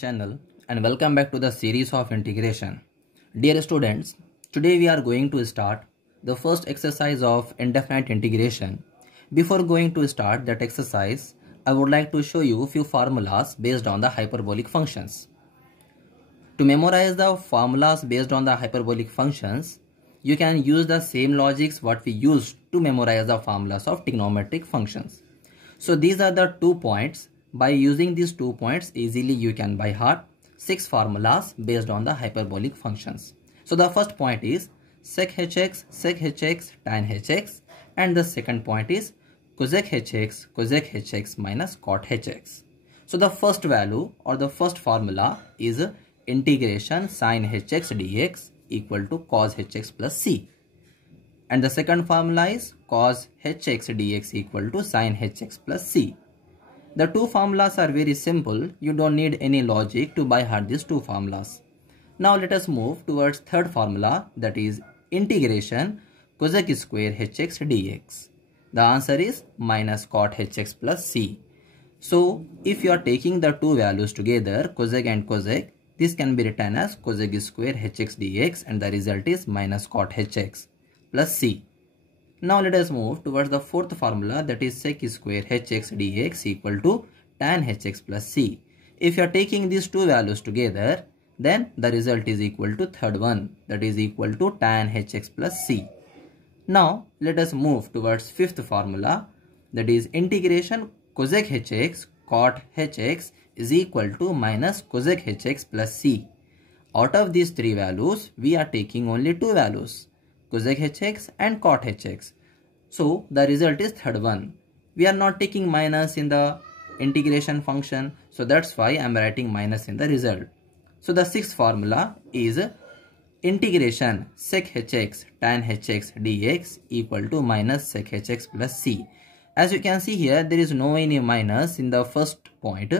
channel and welcome back to the series of integration. Dear students, today we are going to start the first exercise of indefinite integration. Before going to start that exercise, I would like to show you a few formulas based on the hyperbolic functions. To memorize the formulas based on the hyperbolic functions, you can use the same logics what we used to memorize the formulas of trigonometric functions. So these are the 2 points. By using these 2 points, easily you can by heart 6 formulas based on the hyperbolic functions. So the first point is sec hx, tan hx, and the second point is cosec hx minus cot hx. So the first value or the first formula is integration sin hx dx equal to cos hx plus c. And the second formula is cos hx dx equal to sin hx plus c. The two formulas are very simple. You don't need any logic to by heart these two formulas. Now let us move towards third formula, that is integration cosec square hx dx. The answer is minus cot hx plus c. So if you are taking the two values together, cosec and cosec, this can be written as cosec square hx dx and the result is minus cot hx plus c. Now let us move towards the fourth formula, that is sec square hx dx equal to tan hx plus c. If you are taking these two values together, then the result is equal to third one, that is equal to tan hx plus c. Now let us move towards fifth formula, that is integration cosec hx cot hx is equal to minus cosec hx plus c. Out of these three values, we are taking only two values, cosec hx and cot hx. So the result is third one. We are not taking minus in the integration function, so that's why I am writing minus in the result. So the sixth formula is integration sec hx tan hx dx equal to minus sec hx plus c. As you can see here, there is no any minus in the first point,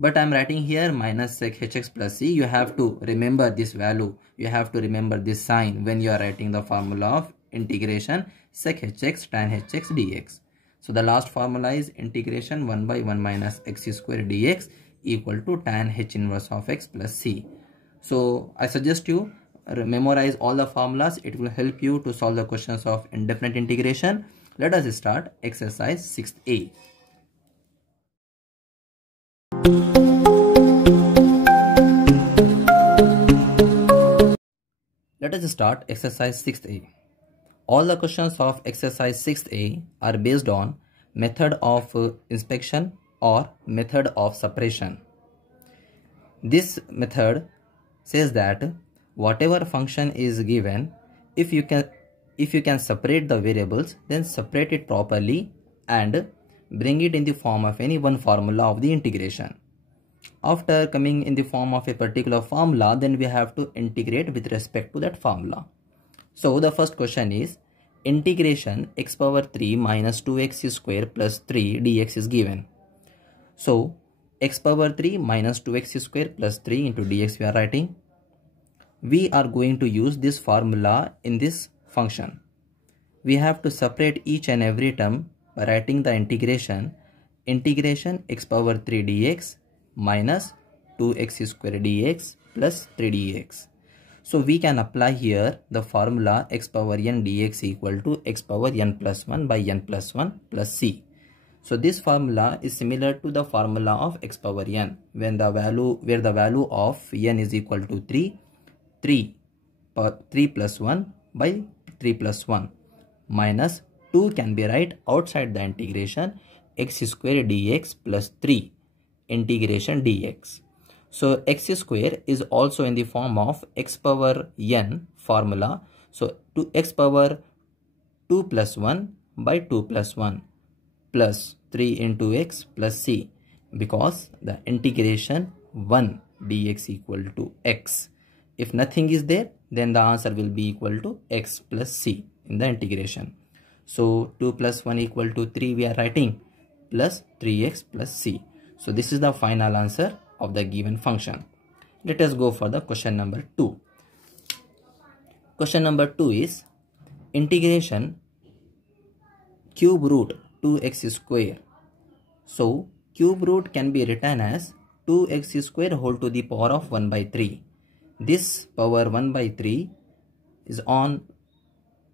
but I am writing here minus sec hx plus c. You have to remember this value. You have to remember this sign when you are writing the formula of integration sec hx tan hx dx. So the last formula is integration 1 by 1 minus x square dx equal to tan h inverse of x plus c. So I suggest you memorize all the formulas. It will help you to solve the questions of indefinite integration. Let us start exercise 6th-A. Let us start exercise 6th-A. All the questions of exercise 6th-A are based on method of inspection or method of separation. This method says that whatever function is given, if you can separate the variables, then separate it properly and bring it in the form of any one formula of the integration. After coming in the form of a particular formula, then we have to integrate with respect to that formula. So the first question is integration x power 3 minus 2x square plus 3 dx is given. So x power 3 minus 2x square plus 3 into dx we are writing. We are going to use this formula in this function. We have to separate each and every term by writing the integration x power 3 dx minus 2x square dx plus 3 dx. So we can apply here the formula x power n dx equal to x power n plus 1 by n plus 1 plus c. So this formula is similar to the formula of x power n where the value of n is equal to 3 plus 1 by 3 plus 1 minus 2 can be right outside the integration x square dx plus 3 integration dx. So x square is also in the form of x power n formula. So to x power 2 plus 1 by 2 plus 1 plus 3 into x plus c, because the integration 1 dx equal to x. If nothing is there, then the answer will be equal to x plus c in the integration. So 2 plus 1 equal to 3 we are writing plus 3x plus c. So this is the final answer of the given function. Let us go for the question number 2. Question number 2 is integration cube root 2x square. So cube root can be written as 2x square whole to the power of 1 by 3. This power 1 by 3 is on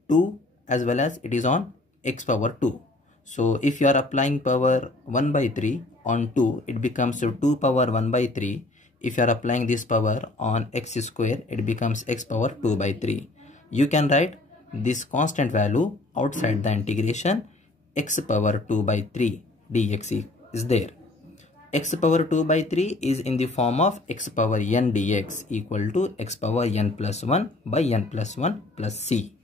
2 as well as it is on x power 2. So if you are applying power 1 by 3 on 2, it becomes 2 power 1 by 3. If you are applying this power on x square, it becomes x power 2 by 3. You can write this constant value outside the integration. X power 2 by 3 dx is there. X power 2 by 3 is in the form of x power n dx equal to x power n plus 1 by n plus 1 plus c.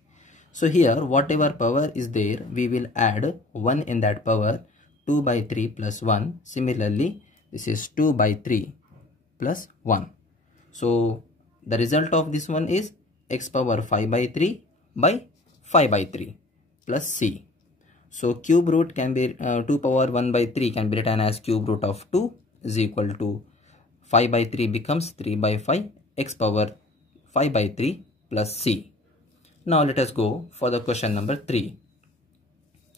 So here whatever power is there, we will add 1 in that power, 2 by 3 plus 1. Similarly, this is 2 by 3 plus 1. So the result of this one is x power 5 by 3 by 5 by 3 plus c. So cube root can be 2 power 1 by 3 can be written as cube root of 2 is equal to 5 by 3 becomes 3 by 5 x power 5 by 3 plus c. Now let us go for the question number 3.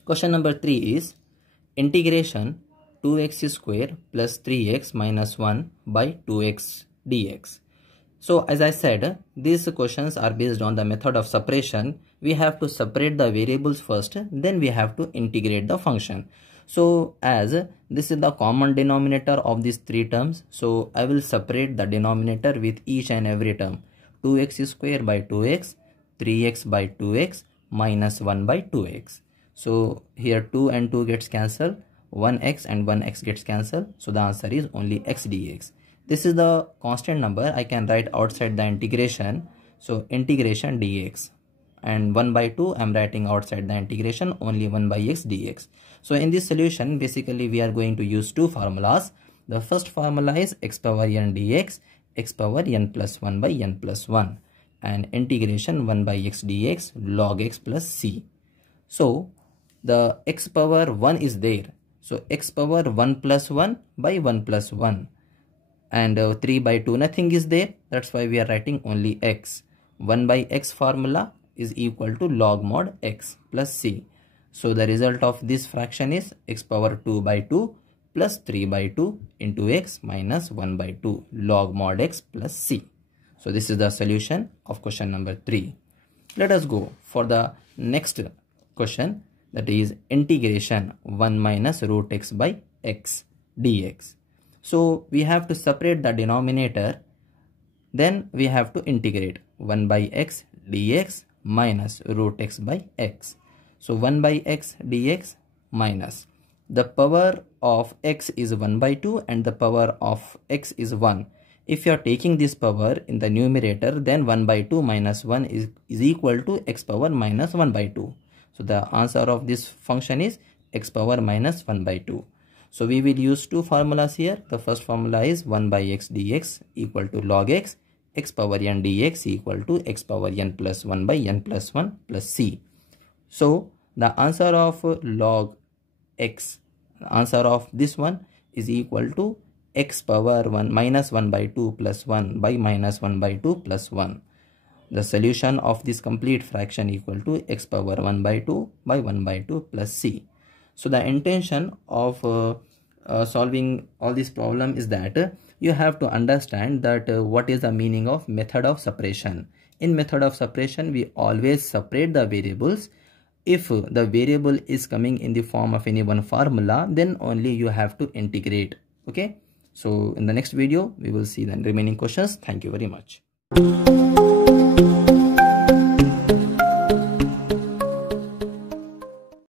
Question number 3 is integration 2x square plus 3x minus 1 by 2x dx. So as I said, these questions are based on the method of separation. We have to separate the variables first, then we have to integrate the function. So as this is the common denominator of these three terms, so I will separate the denominator with each and every term. 2x square by 2x, 3x by 2x minus 1 by 2x. So here 2 and 2 gets cancelled, 1x and 1x gets cancelled. So the answer is only x dx. This is the constant number I can write outside the integration. So integration dx, and 1 by 2 I am writing outside the integration, only 1 by x dx. So in this solution basically we are going to use two formulas. The first formula is x power n dx, x power n plus 1 by n plus 1, and integration 1 by x dx log x plus c. So the x power 1 is there. So x power 1 plus 1 by 1 plus 1. And 3 by 2 nothing is there, that's why we are writing only x. 1 by x formula is equal to log mod x plus c. So the result of this fraction is x power 2 by 2 plus 3 by 2 into x minus 1 by 2 log mod x plus c. So this is the solution of question number 3. Let us go for the next question, that is integration 1 minus root x by x dx. So we have to separate the denominator, then we have to integrate 1 by x dx minus root x by x. So 1 by x dx minus the power of x is 1 by 2 and the power of x is 1. If you are taking this power in the numerator, then 1 by 2 minus 1 is equal to x power minus 1 by 2. So the answer of this function is x power minus 1 by 2. So we will use two formulas here. The first formula is 1 by x dx equal to log x, x power n dx equal to x power n plus 1 by n plus 1 plus c. So the answer of log x, the answer of this one is equal to x power 1 minus 1 by 2 plus 1 by minus 1 by 2 plus 1. The solution of this complete fraction equal to x power 1 by 2 by 1 by 2 plus c. So the intention of solving all this problem is that you have to understand that what is the meaning of method of separation. In method of separation, we always separate the variables. If the variable is coming in the form of any one formula, then only you have to integrate. Okay. So in the next video, we will see the remaining questions. Thank you very much.